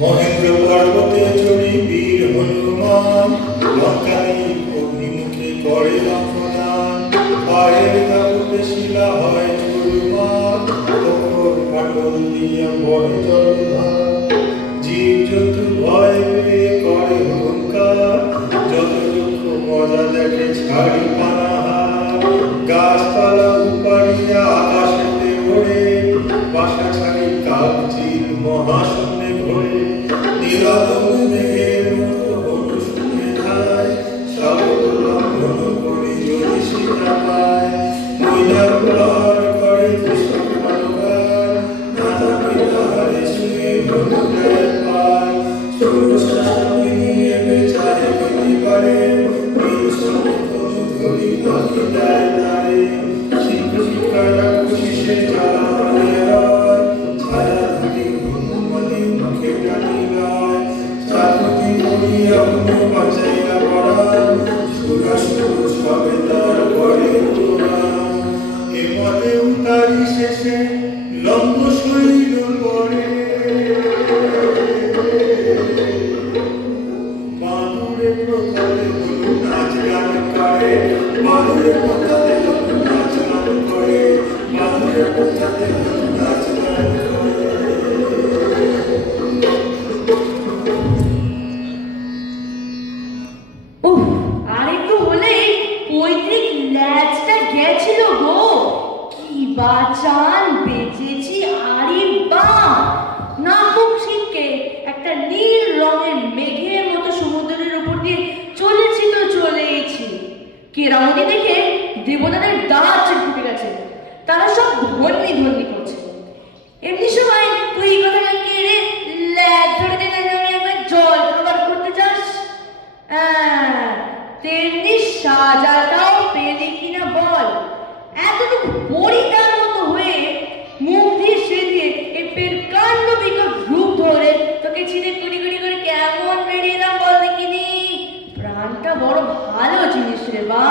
মহেন্দ্র পর্বতে চড়ি বীর হনুমান লঙ্কায় অগ্নিমুখে করে লঙ্ঘনান পায়ের তাবুতে শিলা হয় চুরমার তখন ফাটল দিয়া বড় জলধার জীব জন্তু ভয় পেয়ে করে হুঙ্কার যতটুকু মজা দেখে ছাড়ি পানাহার গাছপালা উপাড়িয়া আকাশেতে ওড়ে বাসা ছাড়ি কাকচিল মহাশূন্যে ঘোরে নীরব মেঘের মতো হলু শুনে যায় সাগর লঙ্ঘন করে যদি সীতা পায় মৈনাক প্রহার করে কৃষক মানবার মাথা পিতাহারে শুয়ে হলু গায়ে পায় সুরশাসনে নিয়ে বেচারে পরিবারে বীর সমতল ধরি পাখি দেয় তারে শিক্ষিকারা খুশিসে জ্বালা হয়ে রয় ছায়া ধরি হনুমানে মুখে টানি লয় চাকরি করিয়া হনু বাঁচাইয়া পড়ায় সুরাসুর সবে তার করে পুরাণ এ পথে উতারি শেষে লম্ব শৈল পড়ে বাঁধুরে প্রতারে হলু নাচ গান করে বাঁধুরে প্রতারে হলু নাচ গান করে বাঁধুরে প্রতারে হলু নাচ গান করে উফ, আর একটু হলেই পৈতৃক ল্যাচটা গেছিল গো। কি বাচান বেঁচেছি, আরে বাহ! নামুক শিখকে একটা নীল রঙের মেঘের মতো সমুদ্রের উপর দিয়ে চলেছি তো চলেইছি। কেরামতি দেখে দেবতাদের দাঁত ফুটে গেছে, তারা সব ধন্যি ধন্যি করছে। এমনি সময় তুই কথা কে রে ল্যাচ ধরে দেখে একবার জল খাবার করতে চাস? তেমনি সাজাটাও পেলি কিনা বল। এতটুকু পরিতার মতো হয়ে মুখ দিয়ে সে দিয়ে এপের কাণ্ড বিকট রূপ ধরে তোকে ছিঁড়ে কুড়ি কুড়ি করে কেমন বেরিয়ে এলাম বল দেখিনি। প্রাণটা বড় ভালো জিনিস রে বা।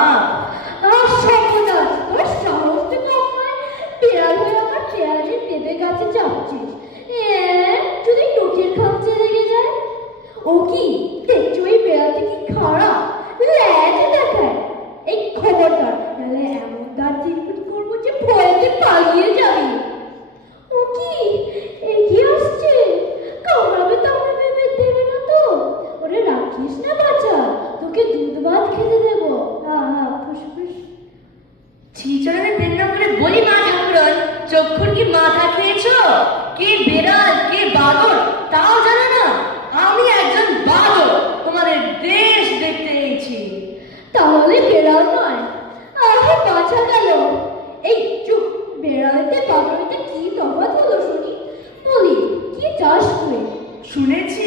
আমার সর্বনাশ, তোর সাহস তো কম নয়। বিড়াল হয়ে আমার চেয়ারে পেঁপে গাছে চাপছিস। যদি টুটির খামচে লেগে যায়। ও কি দেখছো এই বিড়ালটা কি খারাপ, ল্যাজ দেখায়। এই খবরদার, নাহলে এমন দাঁত চিরকুট করবো যে ভয়তে পালিয়ে যাবি। ও কি এগিয়ে আসছে, কামড়াবে টামড়াবে দেবে না তো? ওরে রাখিস না বাচ্চা, তোকে দুধ ভাত খেতে দেবো। ফুসফুস ছিচড়ানে পেন নাম করে বলি মা ঠাকুরন, চক্ষুর কি মাথা খেয়েছো? কে বেড়াল কে বাদর তাও জানো না? আমি একজন বাদর, তোমাদের দেশ দেখতে এসেছি। তাহলে বেড়াল নয়, আরে বাঁচা গেল। এই চুপ, বেড়ালেতে বাদরেতে কি তফাৎ হলো শুনি? বলি কি চাষ করে? শুনেছি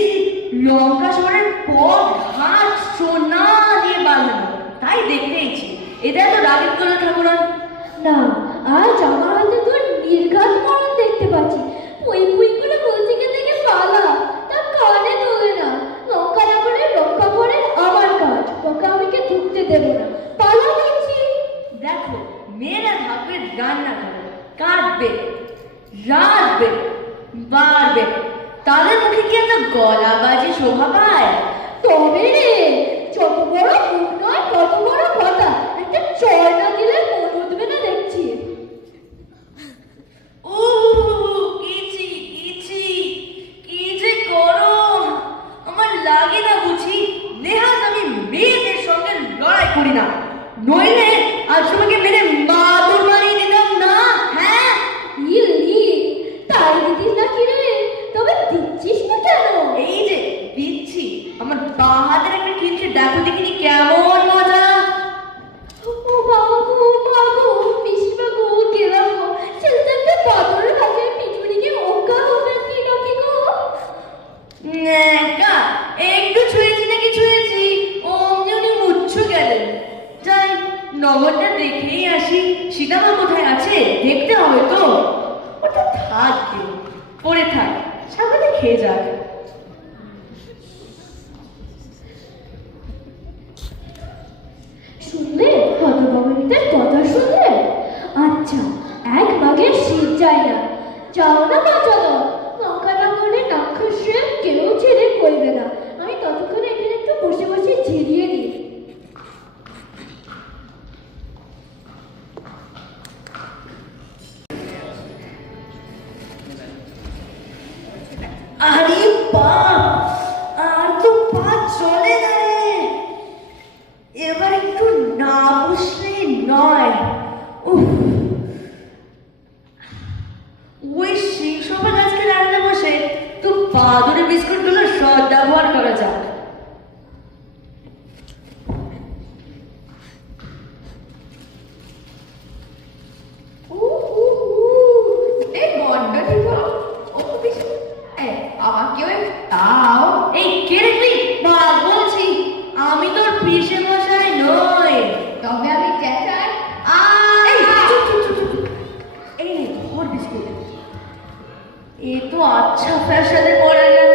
লঙ্কা শহরের পথ ঘাট সোনা দিয়ে বাঁধানো, তাই দেখতে এসেছি। এটা তো রাগের কোনো ঠাকুরন না, আজ আমার হাতে তোর নির্ঘাত মরণ দেখতে পাচ্ছি। পুই পুই করে বলছি দেখে পালা, তা কানে তোলে না। লঙ্কা নগরের রক্ষা করে আমার কাজ, তোকে আমাকে ঢুকতে দেবো না। পালা বলছি। দেখো, মেয়েরা থাকবে রান্না করে, কাটবে, রাঁধবে, বাড়বে, তাদের মুখে কি একটা গলা বাজি শোভা পায়? তবে রে, যত বড় মুখ নয় তত বড় কথা। একটা চড় না দিলে মন উঠবে না দেখছি। ও কিছি কিছি, কি যে গরম! আমার লাগে না বুঝি? নেহাত আমি মেয়েদের সঙ্গে লড়াই করি না, নইলে আজ তোমাকে মেরে মাদুর বানিয়ে দিতাম না। হ্যাঁ, ইলি, তাই দিদিস না কি রে? তবে দিচ্ছিস না কেন? এই যে দিচ্ছি, আমার বাঁ হাতের একটা কিনছে, দেখো দেখিনি কেমন মজা। ও বাবা গো, মা গো, পিসিমা গো, গেলাম গো। ছেলেটা একটা বাদরের কাছে পিটুনিকে অজ্ঞান হবে কি নাকি গো? ন্যাকা, একটু ছুঁয়েছি নাকি ছুঁয়েছি, অমনি উনি মুচ্ছু গেলেন। যাই, নগরটা দেখেই আসি। সীতামা কোথায় আছে দেখতে হবে তো। ওটা থাক গে, পড়ে থাক, সামনে খেয়ে যাক। শুনলে হতভাগিনীদের কথা শুনলে? আচ্ছা, এক মাঘের শীত যায় না, যাও না বাঁচানো। লঙ্কা নগরে নাক্ষসে কেউ বলবে না। আমি ততক্ষণে এখানে একটু বসে বসে ঝিরিয়ে নিই। আরে বাপ, আর তো পা চলে না রে। এবার একটু না বসলে নয়। উফ, ওই শিংসভা গাছকে লাগাতে বসে তো পা ধরে বিস্কুটগুলো সদ ব্যবহার করা যাক। আমাকেও তাও। এই কে রে তুই? বাদ বলছি, আমি তোর পিসে মশাই নই। তবে আমি চেঁচাই। এই চুপ চুপ চুপ চুপ। এই নে ধর বিস্কুট। এ তো আচ্ছা ফ্যাশনে পড়ে গেল,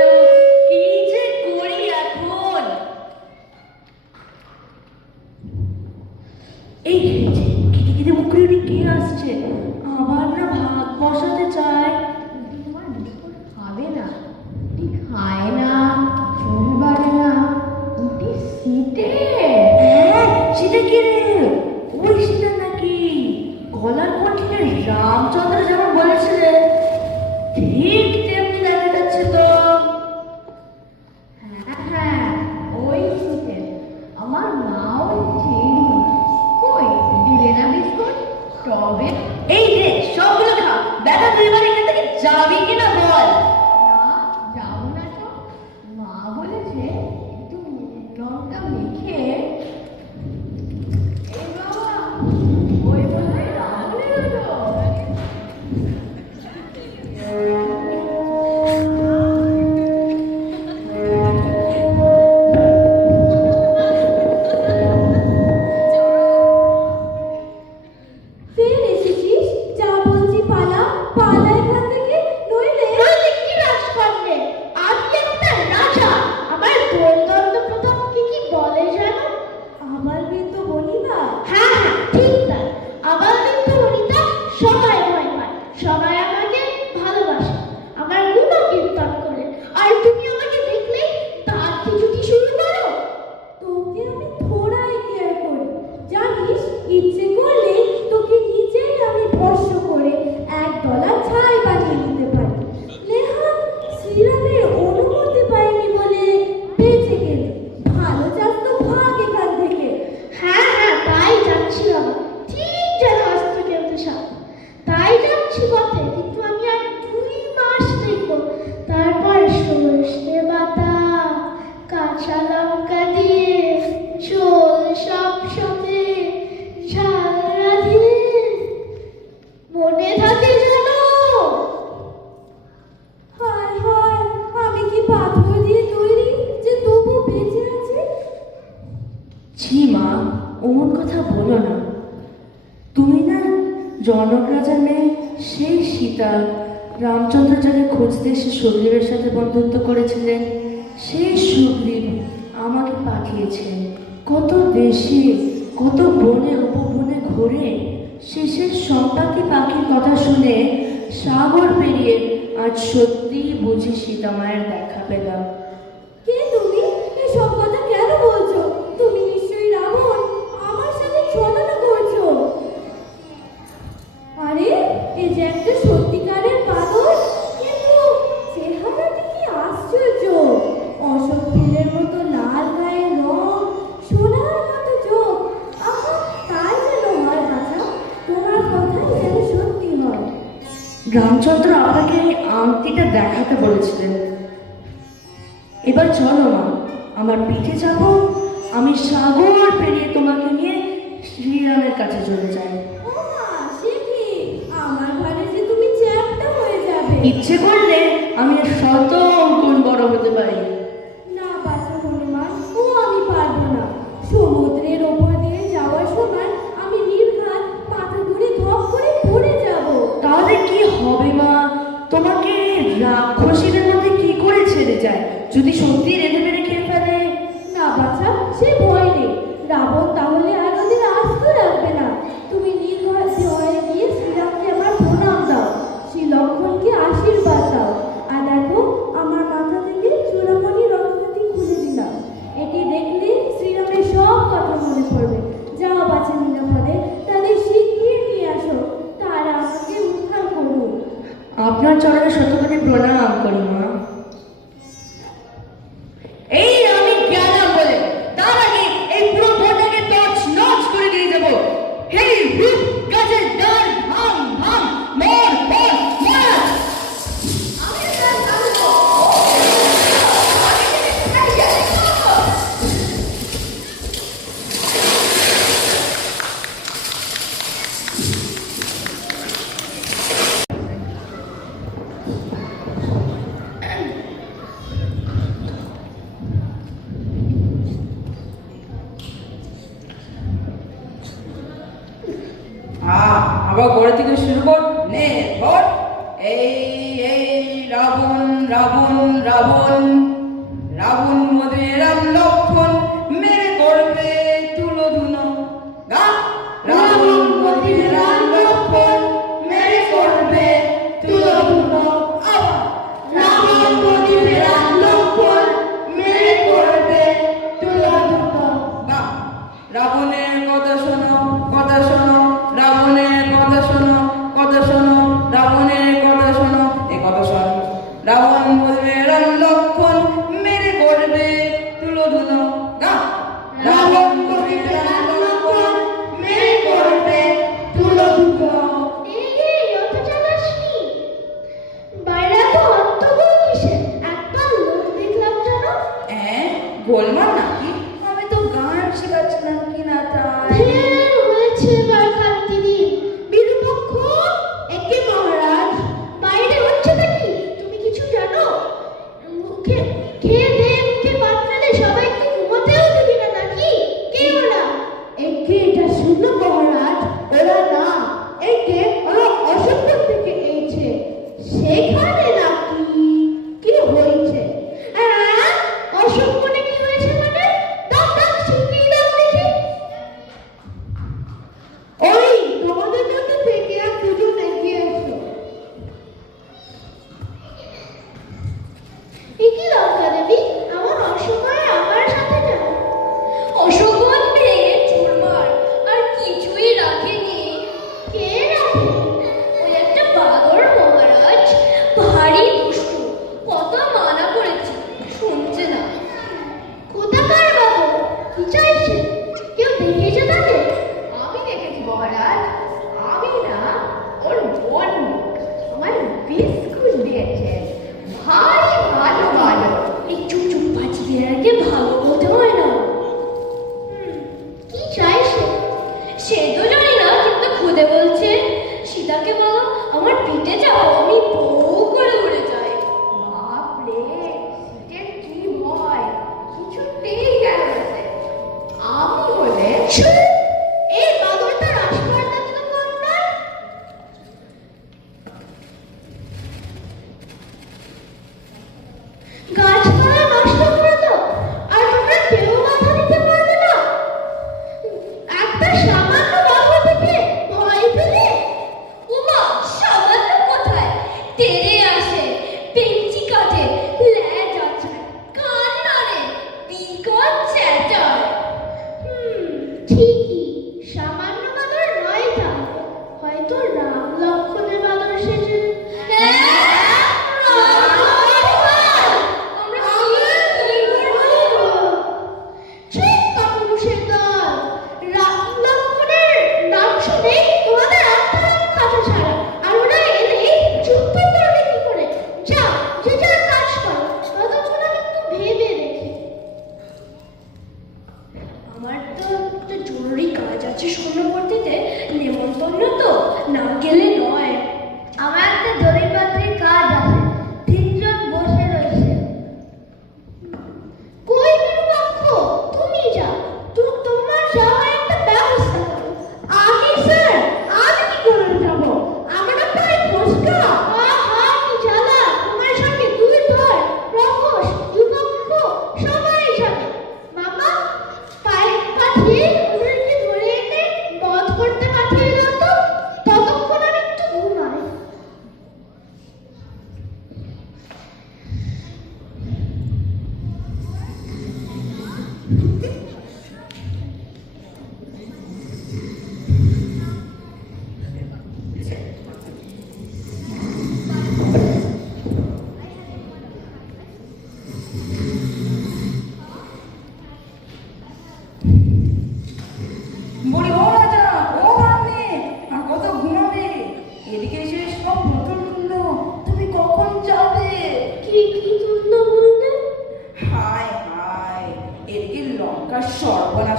কি যে করি এখন। এই খেতে খেতে মুখ করে কে আসছে? আবার না ভাত বসাতে চায়। তোমার বিস্কুট খাবে না, উঠি খায় না, চুল বাড়ে না, উঠি সিটে। হ্যাঁ, সেটা কি রে? ওই সেটা নাকি গলার কণ্ঠে রামচন্দ্র যেমন বলেছিলেন ঠিক তেমনি দেখা যাচ্ছে তো। হ্যাঁ হ্যাঁ, ওই সিটে। আমার মাও চিনি। কই দিলে না বিস্কুট? তবে এই রে সবগুলো খা। বেটা তুই এবার এখান থেকে যাবি কিনা বল। না, যাবো না তো। মা বলেছে একটু লঙ্কা মেখে। এই বাবা, ওই বলে রাবণের হলো। ফের এসেছিস? যা বলছি পালা, পালা এখান থেকে, নইলে কি রাজ করবে? আমি একটা রাজা। আমার দোলদণ্ড প্রথম কি বলে জানো? আমার বিন্দু বনিতা। হ্যাঁ হ্যাঁ, ঠিক তাই। আমার বিন্দু বনিতা সবাই ভয় পায়, সবাই আমাকে ভালোবাসে, আমার গুণ কীর্তন করে। আর তুমি আমাকে দেখলেই তার কিছুটি শুরু করো। তোকে আমি থোড়াই কেয়ার করি, জানিস? ইচ্ছে করলে তোকে নিজেই আমি ভস্য করে এক ডলার ছাই বানিয়ে নিতে পারি। নেহাত শ্রীরামের অনুমতি পাইনি বলে বেঁচে গেল। ভালো চাস তো ভাগ এখান থেকে। হ্যাঁ হ্যাঁ, তাই যাচ্ছি বাবা, ঠিক যেন অস্ত্র কেমতে সাপ। তাই যাচ্ছি পথে, কিন্তু আমি আর 2 মাস দেখবো। তারপর সর্ষে বাটা, কাঁচা লঙ্কা দিয়ে ঝোল সব সাথে ঝাল রাঁধিয়ে। মনে থাকে জানো? হায় হায়, আমি কি পাথর দিয়ে তৈরি যে তবু বেঁচে আছি? ছি মা, ওমন কথা বলো না। তুমি না জনক রাজার মেয়ে, সেই সীতা। রামচন্দ্র যাকে খুঁজতে এসে সুগ্রীবের সাথে বন্ধুত্ব করেছিলেন, সেই সুগ্রীব আমাকে পাঠিয়েছেন কত দেশে, কত বনে উপবনে ঘুরে। শেষের সম্পাতি পাখির কথা শুনে সাগর পেরিয়ে আজ সত্যিই বুঝি সীতা মায়ের দেখা পেলাম। কে তুমি? এসব কথা কেন বলছো? তুমি নিশ্চয়ই রাবণ। আমার সাথে ছলনা করছো। আরে, এ যে একটা সত্যিকারের বাদর, কিন্তু চেহারাটা কি আশ্চর্য! অশোক ফুলের মতো লাল গায়ের রং, সোনার মতো চোখ। আহা, তাই যেন হয় বাছা, তোমার কথাই যেন সত্যি হয়। রামচন্দ্র আপনাকে এই আংটিটা দেখাতে বলেছিলেন। এবার চলো মা, আমার পিঠে চাপো। আমি সাগর পেরিয়ে তোমাকে নিয়ে শ্রীরামের কাছে চলে যাই। ওমা, সে কি? আমার ঘরে যে তুমি চ্যাপ্টা হয়ে যাবে। ইচ্ছে করলে আমি 100 গুণ বড় হতে পারি। না বাছা হনুমান, ও আমি পারবো না। সমুদ্রের ওপর দিয়ে যাওয়ার সময় আমি নির্ঘাত মাথা ঘুরে ধপ করে পড়ে যাব। তাহলে কি হবে মা? তোমাকে রাক্ষসীদের মধ্যে কি করে ছেড়ে যায়? যদি সত্যি রেঁধে মেরে খেয়ে ফেলে? না বাছা, সে ভয় নেই। রাবণ তাহলে আর ওদের আস্ত রাখবে না। তুমি নির্ভয় ভয়ে গিয়ে শ্রীরামকে আমার প্রণাম দাও, শ্রী লক্ষ্মণকে আশীর্বাদ দাও। আর দেখো, আমার মাথা থেকে চূড়ামণি রক্ত আপনার চরণে শতকোটি প্রণাম করি মা। এই আমি গেলাম বলে তার আগে এই পুরো বনটাকে তছনছ করে দিয়ে যাবো। হেই রূপ গাছের ডাল ভাঙ ভাঙ, মর মর মর। আবার ঘরে থেকে শুরু কর, নে ধর। এই এই রাবণ রাবণ রাবণ রাবণ মধ্যে রাম লক্ষণ মেরে করবে তুলো ধুনো। গা রাবণ মধ্যে রাম লক্ষণ মেরে করবে তুলো ধুনো। আবার রাবণ মধ্যে রাম লক্ষণ মেরে করবে তুলো ধুনো। গা রাবণের কথা শোনো, কথা শোনো, রাবণের কথা শোনো, কথা শোনো, রাবণের কথা শোনো, এই কথা শোন। রাবণ বলবে রাম লক্ষণ মেরে করবে তুলো ধুলো। গা রাবণ বলবে রাম লক্ষণ মেরে করবে তুলো ধুলো। এই অত চালাসনি, বাইরে তো অন্তগোল কিসে? একটা লোক দেখলাম যেন। গোলমাল নাকি? আমি তো গান শেখাচ্ছিলাম কি না তাই। ঢের হয়েছে এবার খাটতি দিন। বিরূপক্ষ একে মহারাজ, বাইরে হচ্ছে নাকি তুমি কিছু জানো? মুখে খেয়ে দে, মুখে ভাত ফেলে সবাইকে ঘুমোতেও দিবি না নাকি? কে ওরা? একে এটা শুনো মহারাজ, ওরা না, একে ওরা অসম্ভব থেকে এইছে। সেখানে নাকি কি হয়েছে? অসম্ভব কি হয়েছে মানে? দাম দাম শিখিয়ে দাও দেখি। ওই তোমাদের মধ্যে থেকে আর দুজন এগিয়ে এসো। কি লঙ্কা দেবী, আমার অসময়ে আমার সাথে যাও। অশোকবন ভেঙে চুরমার, আর কিছুই রাখেনি। কে রাখে? ওই একটা বাদর মহারাজ, ভারী দুষ্টু, কত মানা করেছি শুনছে না। কোথাকার বাদর? কি চাইছে? কেউ দেখেছে তাকে? আমি দেখেছি মহারাজ, আমি না, ওর বোন আমার বিস্কুট দিয়েছে। ভারী ভালো ভালো, এই চুপ চুপ বাঁচিয়ে রাখে, ভালো বলতে হয় না। কি চাইছে? সে তো জানি না, কিন্তু খুদে বলছে সীতাকে বলো আমার পিঠে যাও, আমি বউ করে উড়ে যাই। বাপরে, শীতের কি ভয়, কিছুতেই গেল না। আমি বলে এই বাদরটা রাজপালটা তো কম নয়। গাছপালা নষ্ট করে দাও, আর তোমরা কেউ মাথা দিতে পারবে না। একটা সামান্য বাধা থেকে ভয় পেলে? উমা, সামান্য কোথায়? তেরে আসে, পেঞ্চি কাটে, ল্যাজ আছে, কান নাড়ে, বিকট চেঁচায়। ঠিকই, সামান্য বাদর নয় তাহলে, হয়তো রাম লক্ষণের বাদর সেজে। ঠিক কাপুরুষের দল, রাম লক্ষণের নাম শুনে তোমাদের আত্মারাম খাঁচা ছাড়া, আর ওরা এলে চুপ করবে কি করে? যাও, যে যার কাজ করো।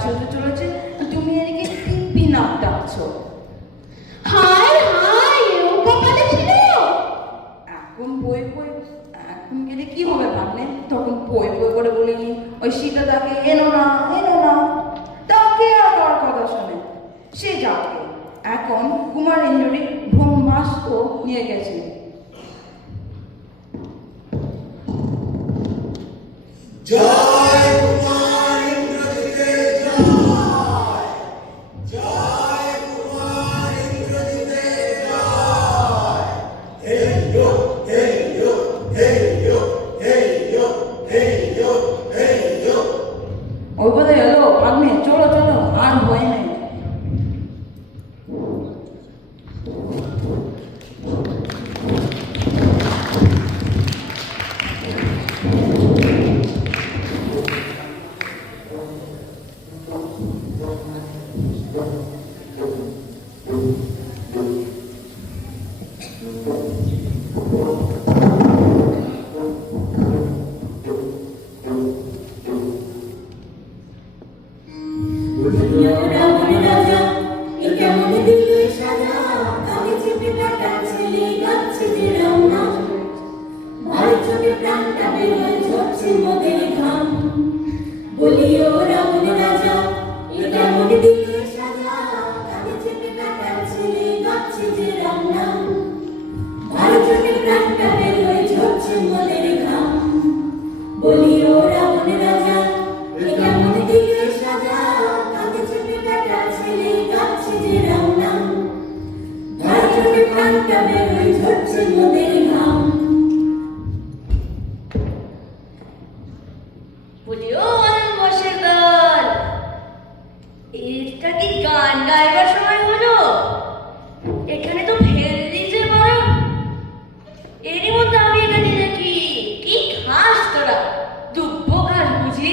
হতে চলেছে, তুমি এদিকে দিব্যি নাক ডাকছো। হায় হায়, এও কপালে ছিল। এখন এখন গেলে কি হবে ভাবলে? তখন পই করে বলিনি ওই সীতা তাকে এনো না। তাকে আর তার কথা শোনে, সে যাকে। এখন কুমার ইন্দ্রী ব্রহ্মাস্ত্র নিয়ে গেছে। জয় কুমার ইন্দ্রজিতের জয়, জয় কুমার ইন্দ্রজিতের জয়। হেই ইয়ো, হেই ইয়ো, হেই ইয়ো, হেই ইয়ো, হেই ইয়ো, হেই ইয়ো। ওই বোধহয় এলো ভাগ্নে, চলো আর ভয় নেই। বলিও রাবণ রাজা, এ কেমন দিলে সাজা, কানে চেপে কাটার ছেলে গাচ্ছে যে রাম নাম। ভারতের প্রাণটা বের হয়ে ঝরছে মোদের ঘাম। বলিও রাবণ রাজা, এ কেমন দিলে সাজা, কানে চেপে কাটার ছেলে গাচ্ছে যে রাম নাম। ভারতের প্রাণটা বের হয়ে ঝরছে মোদের ঘাম। বলিও বসের দল, এটা কি গান গাইবার সময় হলো? এখানে তো ফেললি যে বড়, এরই মধ্যে আমি এখানে দেখি কি খাস তোরা, দুব্ব খাস বুঝি?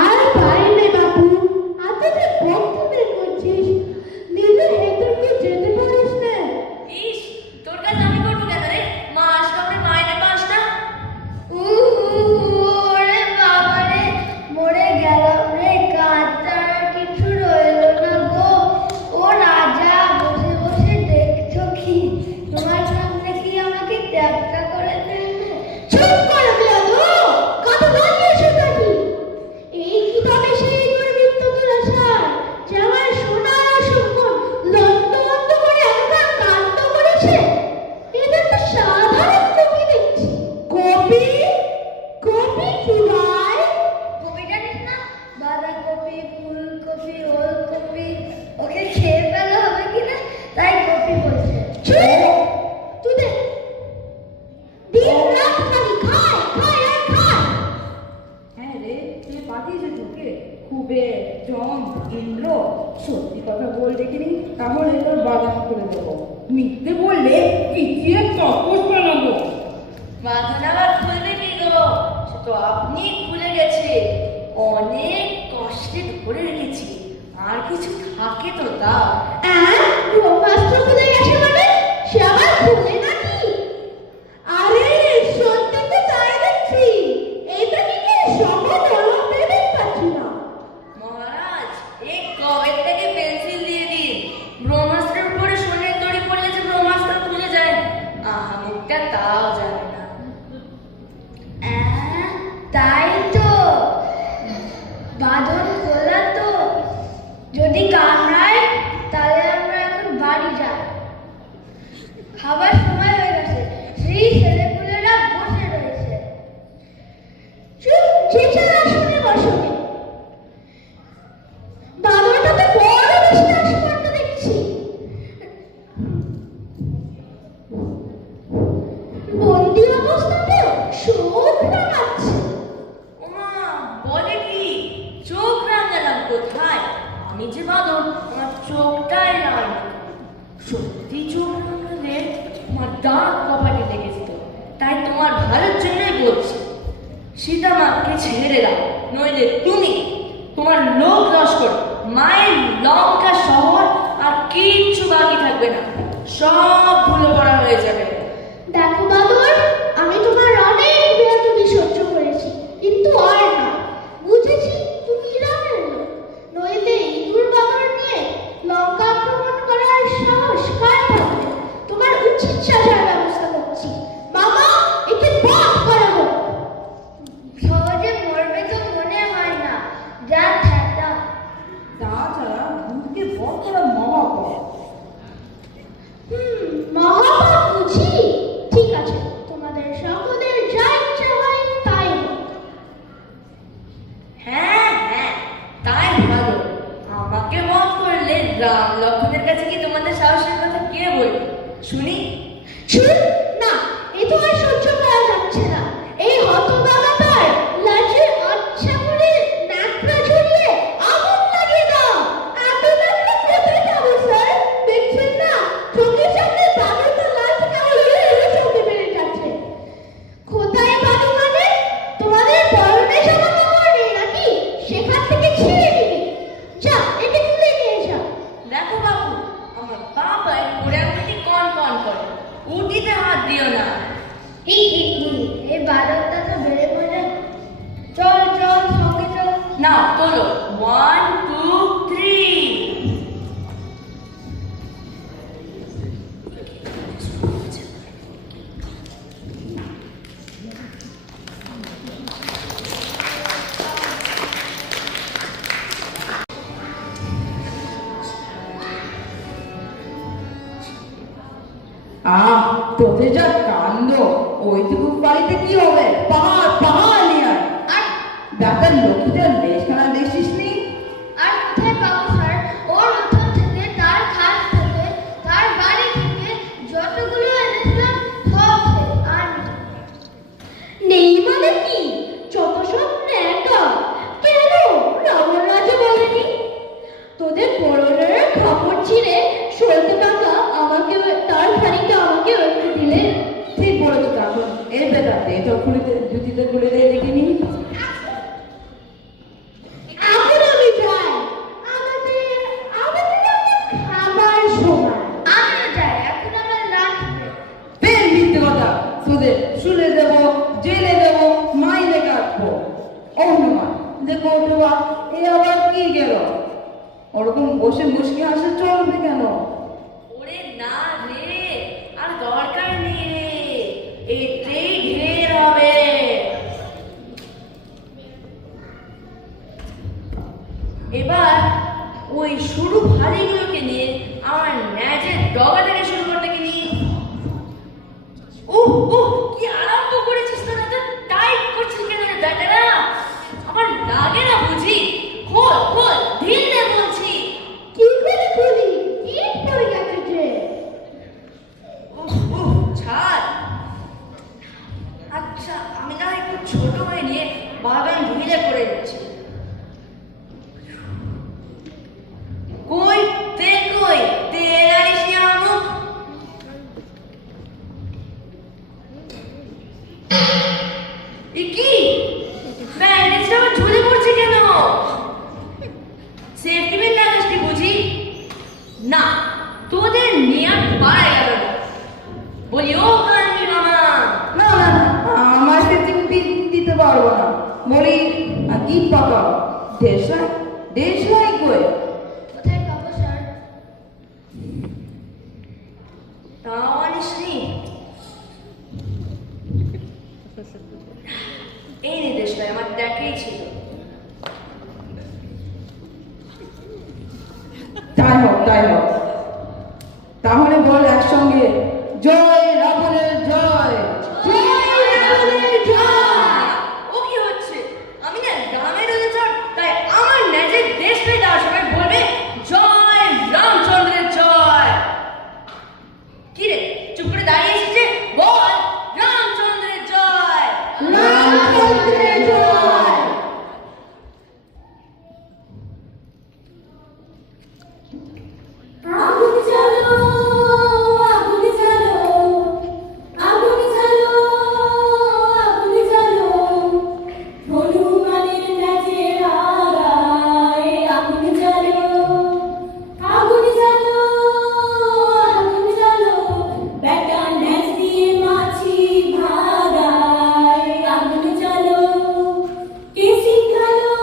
আর পারিলে বাবু, এতটা বক্তব্য করছিস, নিজের হেতরকে যেতে পারিস না। ইস, তোর কাছে আমি করবো কেন রে? মাস কাপড়ে মাইনে পাস না? ওরে বাবা রে, মরে গেলাম রে, কাঁচা কিছু রইলো না গো। ও রাজা, বসে বসে দেখছো কি? তোমার সামনে কি আমাকে ত্যাগটা করে ফেলবে? চুপ করে দেবো, কথা বলিয়েছো নাকি? এই কি তবে সেই দুর্বৃত্ত দুরাশার, যে আমার সোনার অসম্পদ লন্ডভন্ড করে একবার কাণ্ড করেছে? এদের তো সাধারণ কবি দেখছি। কবি চুরাই? কবি জানিস না? বাঁধাকপি, ফুলকপি, ওলকপি, ওকে খেয়ে ফেলা হবে কিনা তাই কপি বলছে। তুই দেখ, দিন রাত খালি খায় আর খায়। হ্যাঁ রে, তুই পাঠিয়েছে তোকে খুবে জম ইন্দ্র। সত্যি কথা বলবে কিনি, তাহলে তোর বাগান করে দেবো। মিথ্যে বললে পিছিয়ে তপস বানাবো। বাঁধন আবার খুলবে কি গো? সে তো আপনি খুলে গেছে, অনেক কষ্টে ধরে রেখেছি। আর কিছু থাকে তো তা? ব্রহ্মাস্ত্র খুলে গেছে মানে? সে আবার খুলে নাকি? আরে সত্যি তো তাই দেখছি। এটা কি সম্ভব হলো ভেবে পাচ্ছি না। মহারাজ, এই কবের থেকে পেন্সিল দিয়ে দিন। ব্রহ্মাস্ত্রের উপরে সোনের দড়ি পড়লে যে ব্রহ্মাস্ত্র খুলে যায়, আহা মুখটা তাও জানে না। তাই তো, বাঁধন খোলা তো। যদি কামড়ায় তাহলে আমরা এখন বাড়ি যাই। খাবার সময় হয়ে গেছে, সেই ছেলেপুলেরা বসে রয়েছে। চুপ, যে ছেলে আসনে বসবে। বাঁধনটা তো বড় বিশ্বাসপত্র দেখছি। বন্ধু দিও না। এই বাদরটা তো বেড়ে পড়ে। চল চল সঙ্গে চল। না তোলো, 1 2 3। তোদের যা কাণ্ড, ওইটুকু বাড়িতে কি হবে? পাহাড় পাহাড় নিয়ে আয়। আর ডাক্তার লক্ষ্মীদের লেজখানা দেখছিস নি? আর কোথায় পাবো স্যার? ওর উঠোন থেকে, তার খাট থেকে, তার বাড়ি থেকে যতগুলো এনেছিলাম সব শেষ। আর নেই মানে কি? যত সব ন্যাকা। কেন রাবণ রাজা বলেনি তোদের পরনের কাপড় ছিঁড়ে সলতে টাকা আমাকে, তার খানিকটা আমাকে একটু দিলে? ঠিক বলেছো তখন। এর বেদাতে এটা খুলিতে জুতিতে খুলে দিয়ে দেখিনি। এখন আমি যাই, আমাদের খাবার সময়। আমিও যাই, এখন আমার রাখবে। ফের মিথ্যে কথা। তোদের শুলে দেবো, জেলে দেবো, মাইনে কাটবো। অনুমান দেখো দেবা, এ আবার কি গেল? ওরকম বসে মুশকি হাসে চলবে কেন? ওরে না রে, আর দরকার নেই রে, এতেই ঢের হবে। এবার ওই শুরু ভারীগুলোকে নিয়ে আমার ন্যাজের ডগা থেকে শুরু করতে কি নিয়ে। কি আরম্ভ করেছিস তোরা? তো টাইট করছিস কেন রে বেটারা? আমার লাগে না বুঝি? খোল খোল, ঢিল দে বলছি। কি করে খুলি? ইট পড়ে গেছে যে। ছাড়। আচ্ছা আমি না হয় একটু ছোট হয়ে নিয়ে বাগান ধুইলে করে দিচ্ছি। কই তে কই তেল আনিস নি আমুক? এ কি ব্যান্ডেজটা আমার ঝুলে পড়ছে কেন? সেফটি বেল্ট লাগাসনি বুঝি? না, তোদের নিয়ে আর পারা গেল না। বলি ও কান্তি মামা, না না না, আমার দিতে পারবো না। বলি কি পাকা দেশলাই দেশলাই কই? কোথায় পাবো স্যার? তাও আনিসনি? এই নির্দেশটা আমার দেখাই ছিল। তাই হোক তাই হোক। তাহলে বল একসঙ্গে, জয় রাবণের জয়। জয় রাবণের জয়। ও কি হচ্ছে? আমি না গ্রামের অধিকার, তাই আমার ন্যাজের দেশ পেয়ে দেওয়ার সবাই বলবে জয় রামচন্দ্রের জয়। কি রে চুপ করে দাঁড়িয়ে এসেছে? বল রামচন্দ্রের জয়। রামচন্দ্রের জয়। আগুন জ্বালো, আগুন জ্বালো, আগুন জ্বালো, আগুন জ্বালো, হনুমানের নাচের আগায় আগুন জ্বালো, আগুন জ্বালো, আগুন জ্বালো, বেটা নাচ দিয়ে মাছি ভাগায় আগুন জ্বালো, কে শিখালো,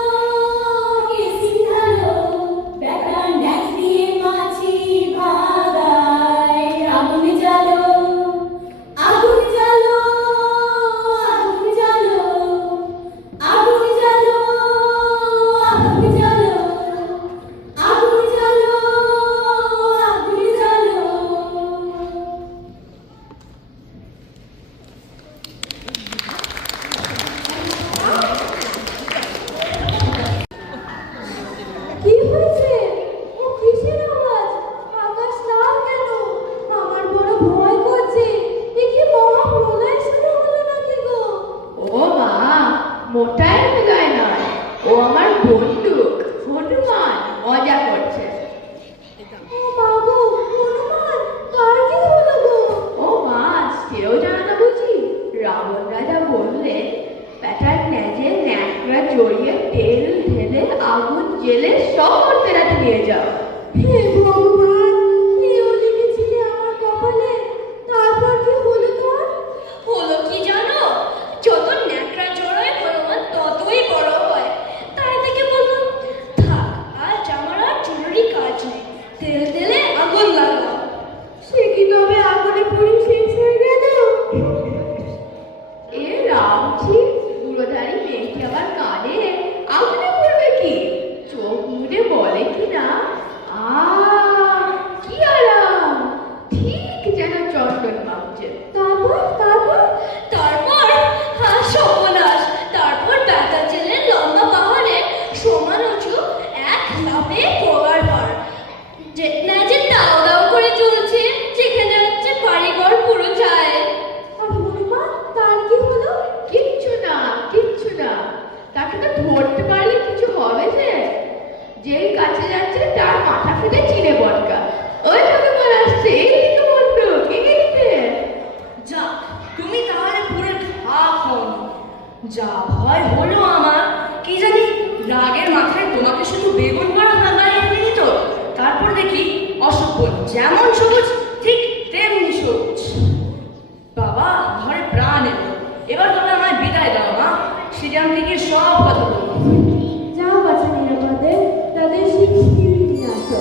বেটা নাচ দিয়ে মাছি ভাগায় আগুন জ্বালো, আগুন জ্বালো, আগুন জ্বালো, আগুন জ্বালো, আগুন জ্বালো, আগুন জ্বালো, আগুন জ্বালো। কি হয়েছে? ও কিসের আওয়াজ? আকাশ লাল কেন? আমার বড় ভয় করছে। এ কি মহা প্রলয় শুরু হলো নাকি গো? ও মা, মোটাই প্রলয় নয়, ও আমার বন্দুক হনুমান মজা করছে। ও মা গো, হনুমান, কার কি হলো গো? ও মা, সেও জানো না বুঝি? রাবণ রাজা বললেন ব্যাটার ন্যাজের ন্যাকড়া জড়িয়ে তেল ঢেলে আগুন জেলে শহর ফেরাতে নিয়ে যাও। হে ভগবান, এও লিখেছিলে আমার কপালে। তারপর কি হলো তোর? তুমি তাহলে পুরো ঠাপ হও। যা ভয় হলো আমার, কি জানি রাগের মাথায় তোমাকে শুধু বেগুন করা বানিয়ে ফেলি তো। তারপর দেখি অসভ্য যেমন সবুজ ঠিক তেমনি সবুজ। বাবা ঘরে প্রাণ এলো। এবার তবে আমায় বিদায় দাও মা, সেখান থেকে সব কথা বলবো। যাও বাচ্চা নিরাপদে, তাদের শিখিয়ে নিয়ে আসো।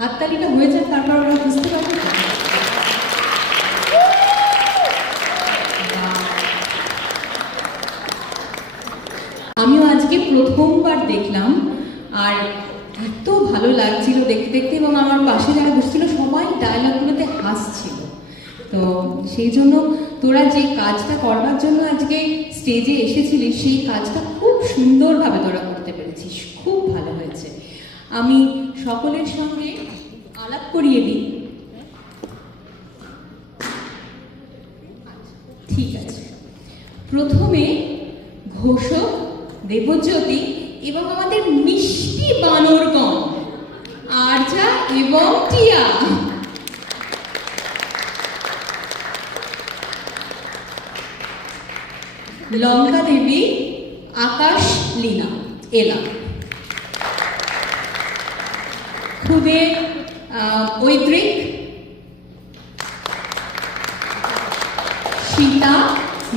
হাততালিটা হয়েছে, তারপর ওরা বুঝতে পারবে। আমিও আজকে প্রথমবার দেখলাম, আর এত ভালো লাগছিল দেখতে দেখতে, এবং আমার পাশে যারা বসছিল সবাই ডায়লগগুলোতে হাসছিল। তো সেই জন্য তোরা যে কাজটা করবার জন্য আজকে স্টেজে এসেছিলিস, সেই কাজটা খুব সুন্দরভাবে তোরা করতে পেরেছিস, খুব ভালো হয়েছে। আমি সকলের সঙ্গে আলাপ করিয়ে দিই। ঠিক আছে, প্রথমে ঘোষক, দেবজ্যোতি এবং আমাদের মিষ্টি বানরগণ আরজা এবং টিয়া। লঙ্কা দেবী, আকাশ, লীনা, এলা। খুদে ঐদ্রিক, সীতা,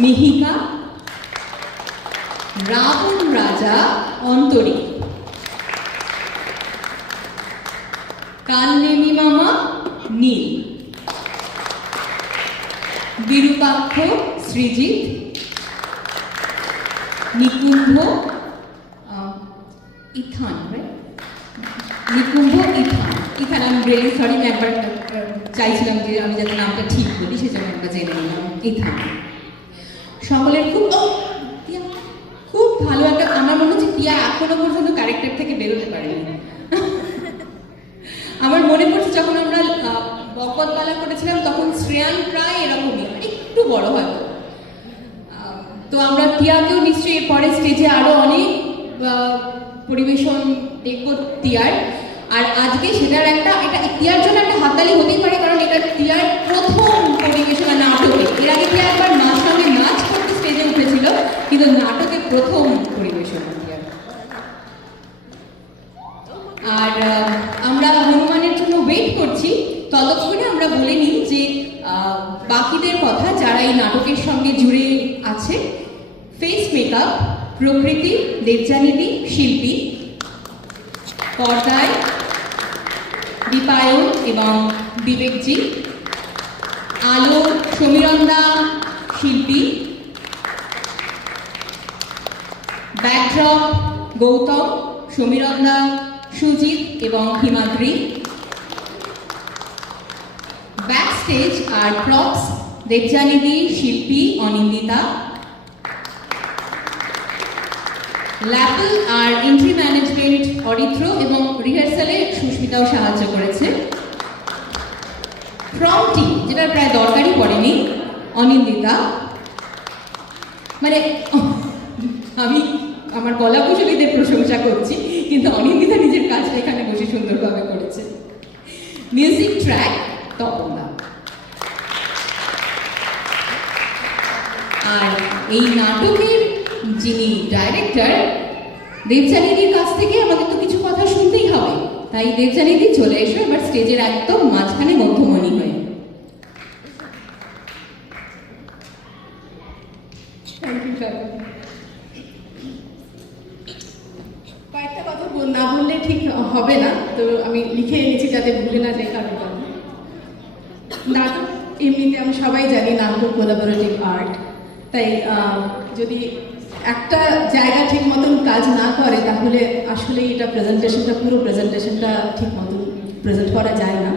মিহিকা, রাবণ রাজা, অন্তরী, কালনেমি মামা, নীল, বিরূপাক্ষ, সৃজিত, নিকুম্ভ, ইথান, নিকুম্ভ, ইথান। আমি রিয়েলি সরি, আমি একবার চাইছিলাম যে আমি যাতে নামটা ঠিক বলি, সেজন্য আমরা জেনে নিলাম ইথান। সকলের খুব খুব ভালো একটা, আমার মনে হচ্ছে টিয়া এখনো পর্যন্ত ক্যারেক্টার থেকে বেরোতে পারেনি। আমার মনে পড়ছে যখন আমরা বকবতপালা করেছিলাম, তখন শ্রেয়ান প্রায় এরকমই, একটু বড় হয়তো। তো আমরা টিয়াকেও নিশ্চয়ই এর পরে স্টেজে আরো অনেক পরিবেশন দেখব টিয়ার। আর আজকে সেটার একটা, এটা টিয়ার জন্য একটা হাততালি হতেই পারে, কারণ এটা টিয়ার প্রথম পরিবেশন নাটকে। এর আগে টিয়া একবার মার সঙ্গে নাচ করতে স্টেজে উঠেছিল, কিন্তু নাটকে প্রথম পরিবেশন টিয়ার। আর আমরা হনুমানের জন্য ওয়েট করছি, ততক্ষণে আমরা বলে নিই যে বাকিদের কথা যারা এই নাটকের সঙ্গে জুড়ে আছে। ফেস মেকআপ প্রকৃতি, দেবযানীদি, শিল্পী। পর্দায় দীপায়ন এবং বিবেকজি। আলো সমীরন্দা, শিল্পী। ব্যাকড্রপ গৌতম, সমীরন্দা, সুজিত এবং হিমাদ্রি। ব্যাকস্টেজ আর প্রপস দেবযানীদি, শিল্পী, অনিন্দিতা। ল্যাপল আর এন্ট্রি ম্যানেজমেন্ট অরিত্র, এবং রিহার্সালে সুস্মিতাও সাহায্য করেছে। ফ্রম টিম, যেটা প্রায় দরকারই পড়েনি, অনিন্দিতা। মানে আমি আমার কলা কুশলীদের প্রশংসা করছি, কিন্তু অনিন্দিতা নিজের কাজটা এখানে বসে সুন্দরভাবে করেছে। Music track তপনদা। আর এই নাটকের যিনি ডাইরেক্টর দেবযানীদির কাছ থেকে আমাদের তো কিছু কথা শুনতেই হবে, তাই দেবযানীদি চলে এসো এবার স্টেজের একদম মাঝখানে মধ্যমণি হয়ে। কয়েকটা কথা না বললে ঠিক হবে না, তো আমি লিখে এনেছি যাতে ভুলে না যাই কারোর কথা। নাটক এমনিতে আমি সবাই জানি নাটক কোলাবোরেটিভ আর্ট, তাই যদি একটা জায়গা ঠিক মতন কাজ না করে তাহলে আসলে এটা পুরো প্রেজেন্টেশনটা ঠিক মতন প্রেজেন্ট করা যায় না।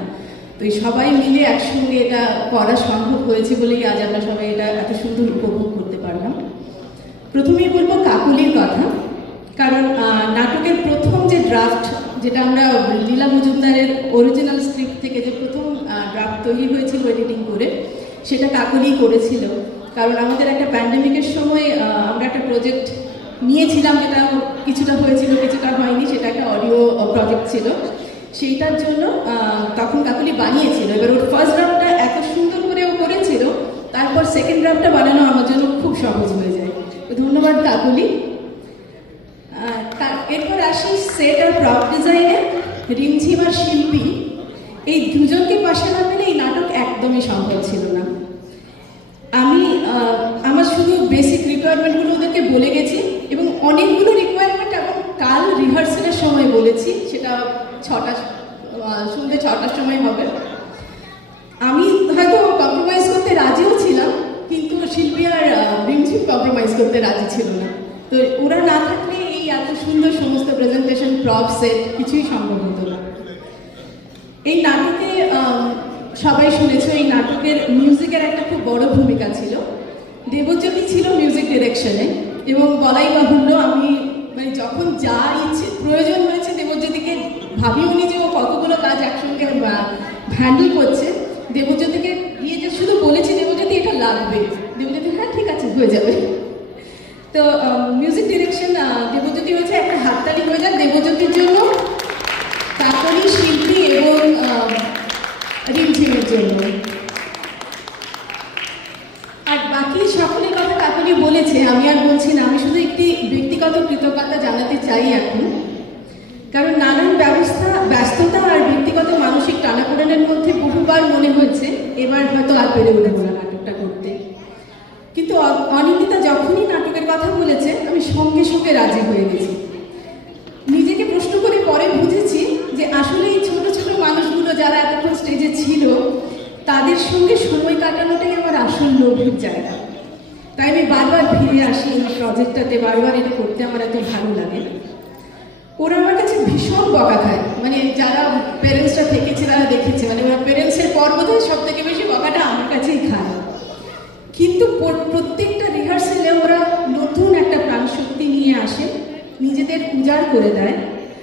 তো এই সবাই মিলে একসঙ্গে এটা করা সম্ভব হয়েছে বলেই আজ আমরা সবাই এটা এত সুন্দর উপভোগ করতে পারলাম। প্রথমেই বলবো কাকলির কথা, কারণ নাটকের প্রথম যে ড্রাফট, যেটা আমরা লীলা মজুমদারের অরিজিনাল স্ক্রিপ্ট থেকে যে প্রথম ড্রাফট তৈরি হয়েছিল এডিটিং করে, সেটা কাকলি করেছিল। কারণ আমাদের একটা প্যান্ডেমিকের সময় আমরা একটা প্রজেক্ট নিয়েছিলাম, যেটা কিছুটা হয়েছিল কিছুটা হয়নি, সেটা একটা অডিও প্রজেক্ট ছিল। সেইটার জন্য তখন কাকলি বানিয়েছিল। এবার ওর ফার্স্ট ড্রাফটটা এত সুন্দর করে ও করেছিল, তারপর সেকেন্ড ড্রাফটটা বানানো আমার জন্য খুব সহজ হয়ে যায়। তো ধন্যবাদ কাকলি। এরপর আসি সেট আর প্রপ ডিজাইনে রিমঝিম আর শিল্পী, এই দুজনকে পাশে না পেলে এই নাটক একদমই সম্ভব ছিল না। আমি আমার শুধু বেসিক রিকোয়ারমেন্টগুলো ওদেরকে বলে গেছি, এবং অনেকগুলো রিকোয়ারমেন্ট এখন কাল রিহার্সেলের সময় বলেছি, সেটা সন্ধ্যে 6টার সময় হবে। আমি হয়তো কম্প্রোমাইজ করতে রাজিও ছিলাম, কিন্তু শিল্পী আর রিমঝিম কম্প্রোমাইজ করতে রাজি ছিল না। তো ওরা না থাকলে এই এত সুন্দর সমস্ত প্রেজেন্টেশন, প্রপ, সেট কিছুই সম্ভব হতো না। এই নাটকে সবাই শুনেছ, এই নাটকের মিউজিকের একটা খুব বড় ভূমিকা ছিল। দেবজ্যোতি ছিল মিউজিক ডিরেকশনে, এবং বলাই বাহুল্য আমি মানে যখন যা ইচ্ছে প্রয়োজন হয়েছে দেবজ্যোতিকে ভাবিওনি যে ও কতগুলো কাজ একসঙ্গে হ্যান্ডেল করছে। দেবজ্যোতিকে গিয়ে যে শুধু বলেছি দেবজ্যোতি এটা লাগবে, দেবজ্যোতি হ্যাঁ ঠিক আছে হয়ে যাবে। তো মিউজিক ডিরেকশন দেবজ্যোতি হয়েছে, একটা হাততালি হয়ে যায় দেবজ্যোতির জন্য, কাকলি, শিল্পী এবং রিমঝিমের জন্য। আর বাকি সকলের কথা কাকলি বলেছে, আমি আর বলছি না। আমি শুধু একটি ব্যক্তিগত কৃতজ্ঞতা জানাতে চাই এখন, কারণ নানান ব্যস্ততা আর ব্যক্তিগত মানসিক টানাপোড়েনের মধ্যে বহুবার মনে হয়েছে এবার হয়তো আর পেরে উঠবো না নাটকটা করতে। কিন্তু অনিন্দিতা যখনই নাটকের কথা বলেছে আমি সঙ্গে সঙ্গে রাজি হয়ে গেছি। নিজেকে প্রশ্ন করে পরে বুঝেছি যে আসলে এই ছোট ছোট মানুষগুলো যারা এতক্ষণ স্টেজে ছিল, তাদের সঙ্গে সময় কাটানোটাই আমার আসল লোভের জায়গা। তাই আমি বারবার ফিরে আসি এই প্রজেক্টটাতে, বারবার এটা করতে আমার এত ভালো লাগে। ওরা আমার কাছে ভীষণ বকা খায়, মানে যারা প্যারেন্টসরা থেকেছে তারা দেখেছে, মানে ওরা প্যারেন্টসের পর বোধহয় সব থেকে বেশি বকাটা আমার কাছেই খায়। কিন্তু প্রত্যেকটা রিহার্সেলে ওরা নতুন একটা প্রাণশক্তি নিয়ে আসে, নিজেদের উজাড় করে দেয়।